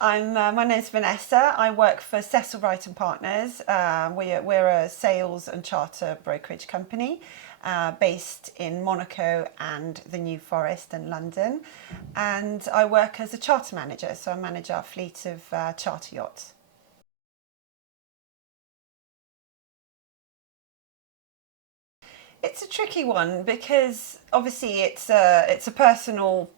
My name's Vanessa. I work for Cecil Wright and Partners. We're a sales and charter brokerage company based in Monaco and the New Forest in London. And I work as a charter manager, so I manage our fleet of charter yachts. It's a tricky one because obviously it's a personal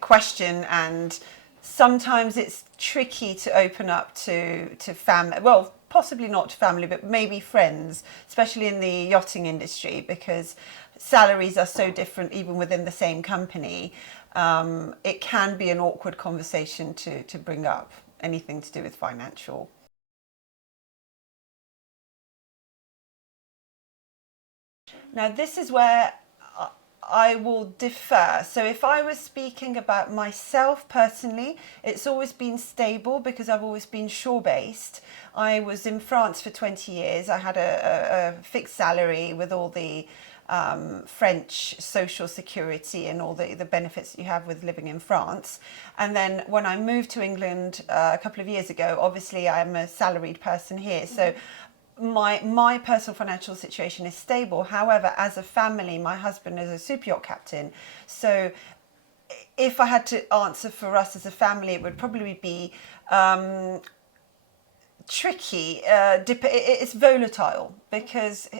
question, and sometimes it's tricky to open up to family. Well, possibly not to family, but maybe friends, especially in the yachting industry, because salaries are so different even within the same company. It can be an awkward conversation to bring up anything to do with financial. Now, this is where I will defer. So, if I was speaking about myself personally, it's always been stable because I've always been shore based. I was in France for 20 years. I had a fixed salary with all the French social security and all the benefits that you have with living in France. And then when I moved to England a couple of years ago, obviously I'm a salaried person here. So my personal financial situation is stable. However, as a family, my husband is a super yacht captain. So if I had to answer for us as a family, it would probably be tricky. It's volatile because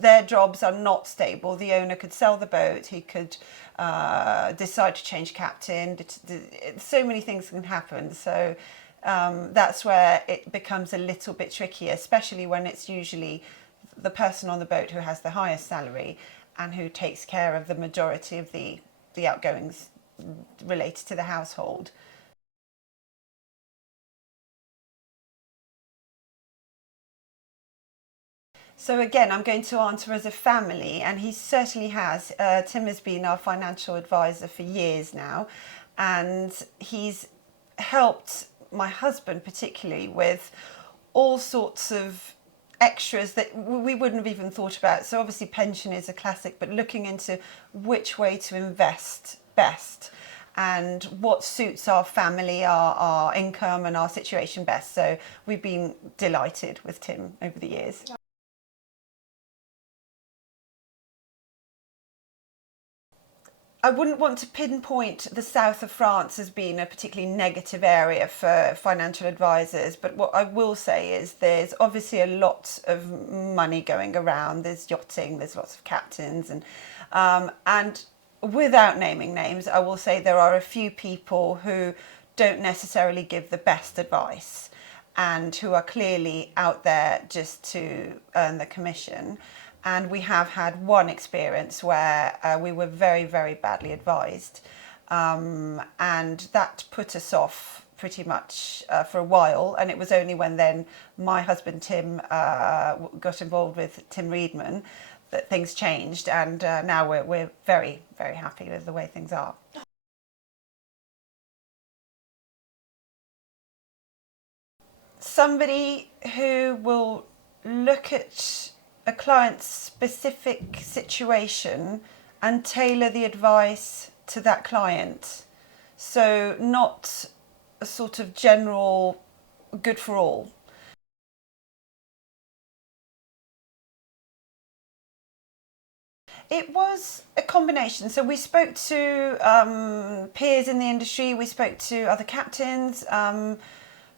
their jobs are not stable. The owner could sell the boat. He could decide to change captain. So many things can happen. So that's where it becomes a little bit tricky, especially when it's usually the person on the boat who has the highest salary and who takes care of the majority of the outgoings related to the household. So again, I'm going to answer as a family, and he certainly has. Tim has been our financial advisor for years now, and he's helped my husband particularly with all sorts of extras that we wouldn't have even thought about. So obviously pension is a classic, but looking into which way to invest best and what suits our family, our income and our situation best. So we've been delighted with Tim over the years. I wouldn't want to pinpoint the south of France as being a particularly negative area for financial advisors, but what I will say is there's obviously a lot of money going around. There's yachting, there's lots of captains, and without naming names, I will say there are a few people who don't necessarily give the best advice and who are clearly out there just to earn the commission. And we have had one experience where we were very, very badly advised. And that put us off pretty much for a while. And it was only when then my husband Tim got involved with Tim Reedman that things changed. And now we're very, very happy with the way things are. Somebody who will look at a client's specific situation and tailor the advice to that client. So, not a sort of general good for all. It was a combination. So, we spoke to peers in the industry, we spoke to other captains.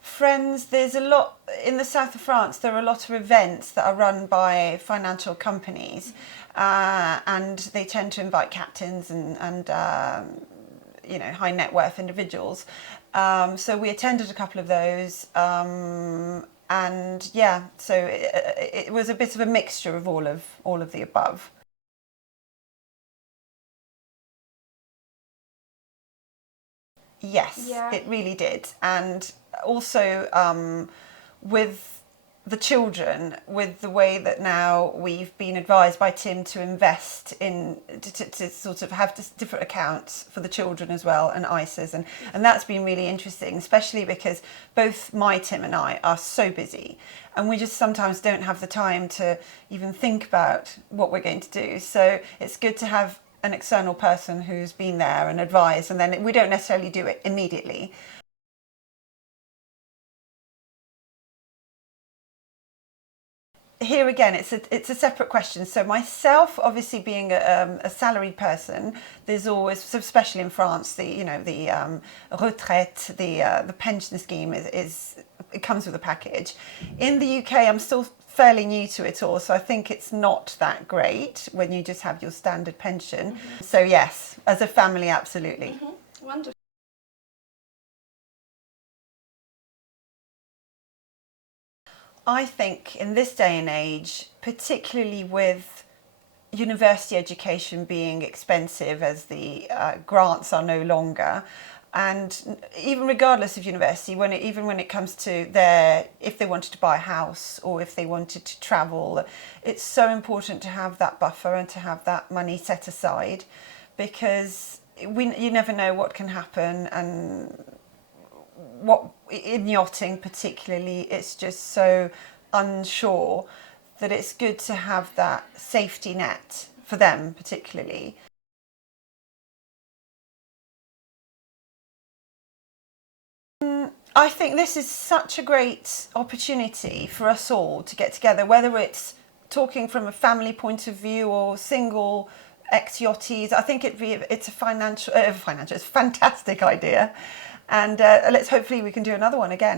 Friends, there's a lot in the south of France. There are a lot of events that are run by financial companies, and they tend to invite captains and high net worth individuals. So we attended a couple of those, and yeah, so it was a bit of a mixture of all of the above. Yes, Yeah. it really did. And also with the children, with the way that now we've been advised by Tim to invest to sort of have different accounts for the children as well and ISAs. And that's been really interesting, especially because both my Tim and I are so busy and we just sometimes don't have the time to even think about what we're going to do. So it's good to have an external person who's been there and advised, and then we don't necessarily do it immediately. Here again, it's a separate question. So myself, obviously being a salaried person, there's always, so especially in France, the retraite, the pension scheme is it comes with a package. In the UK, I'm still fairly new to it all, so I think it's not that great when you just have your standard pension. So yes, as a family, absolutely. Wonderful. I think in this day and age, particularly with university education being expensive as the grants are no longer, and even regardless of university, even when it comes to if they wanted to buy a house or if they wanted to travel, it's so important to have that buffer and to have that money set aside, because you never know what can happen. And what in yachting particularly, it's just so unsure that it's good to have that safety net for them particularly. I think this is such a great opportunity for us all to get together, whether it's talking from a family point of view or single ex-yachties. I think it's a it's a fantastic idea, and hopefully we can do another one again.